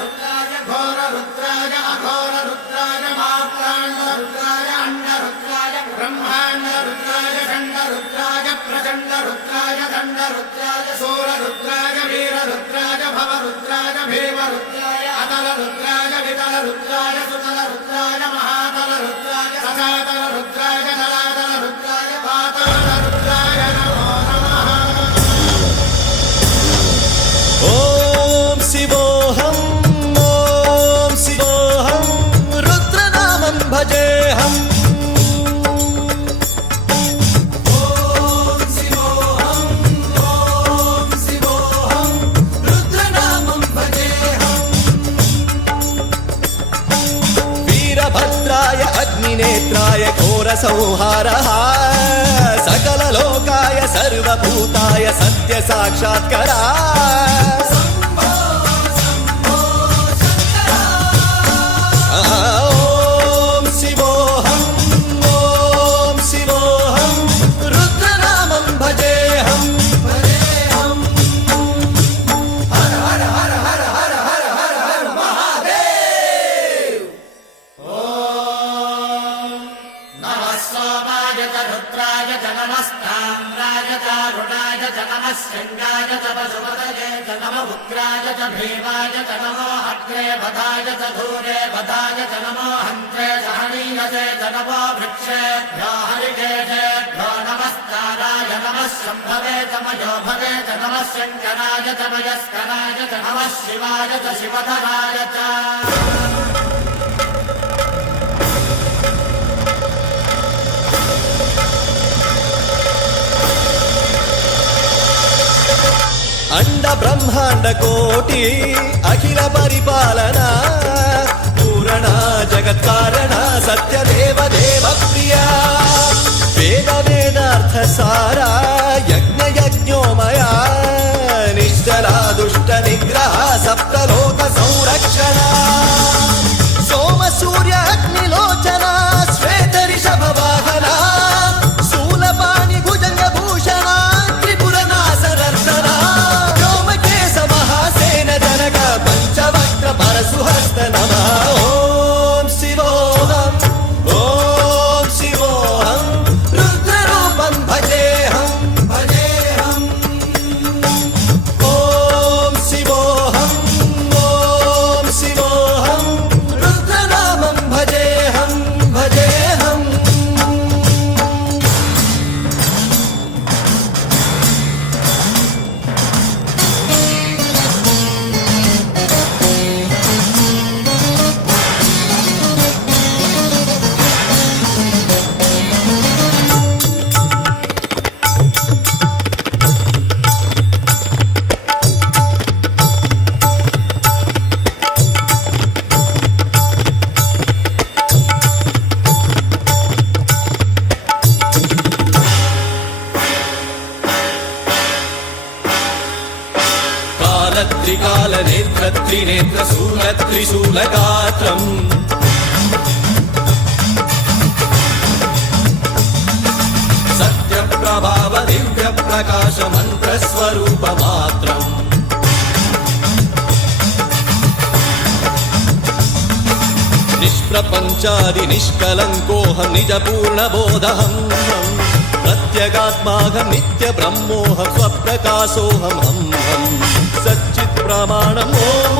रुद्राय घोर रुद्राय अघोर रुद्राय मात्राण्ड रुद्राय अंड रुद्राय ब्रह्मांड रुद्राय खंड रुद्राय प्रचंड रुद्राय दंड रुद्राय सूर रुद्राय वीर रुद्राय भव रुद्राय भीम रुद्राय अतल रुद्राय वितल रुद्राय सुतल रुद्राय महातल रुद्राय सजातल रुद्राय जलातल रुद्राय पाताल रुद्राय नमो नमः। ओम शिवोऽहं रुद्रनामं भजेऽहम्। वीरभद्राय अग्निनेत्राय घोरसंहारः सकललोकाय सर्वभूताय सत्यसाक्षात्करा। ओम शिवोऽहं रुद्रनामं भजेऽहम्। हर हर हर हर हर हर हर हर महादेव। नमः सोमाय च रुद्राय च नमस्ताम्राय च रुणाय च नमः शृङ्गाय च पशुपतये च नमः उग्राय च भीमाय च नमो अग्रे वधाय च धूरे वधाय च नमो हन्त्रे च हनीयसे च नमो वृक्षेभ्यो हरिकेशेभ्यो नमस्काराय नमः शम्भवे च मयोभवे च नमः शङ्कराय च मयस्कराय च नमः शिवाय च शिवधराय च। अंड ब्रह्मांड कोटि अखिल परिपालना पूरणा जगत्कारणा सत्यदेव देव प्रिया वेद वेदार्थ सारा यज्ञ यज्ञोमया निश्चला दुष्ट निग्रह सप्तलोक संरक्षणा सोम सूर्य अग्निलोचना श्वेत ऋषभ वाहना शूलपाणि भुजंग भूषणा त्रिपुर नासनर्दना पंचवक्त्र परशुहस्त नमः। ओम शिवोऽहं रुद्ररूपं भजेऽहम्। ओम शिवोऽहं रुद्रनामं भजेऽहम्। त्रिकालनेत्र त्रिनेत्र शूलत्रिशूलगात्रम् सत्यप्रभाव दिव्य प्रकाश मन्त्रस्वरूपमात्रम् निष्प्रपञ्चादि निष्कलङ्कोऽहं निजपूर्णबोधहं प्रत्यगात्माहं नित्य ब्रह्मोऽहं स्वप्रकाशोऽहं सच्चित् प्रमाणम् ओम।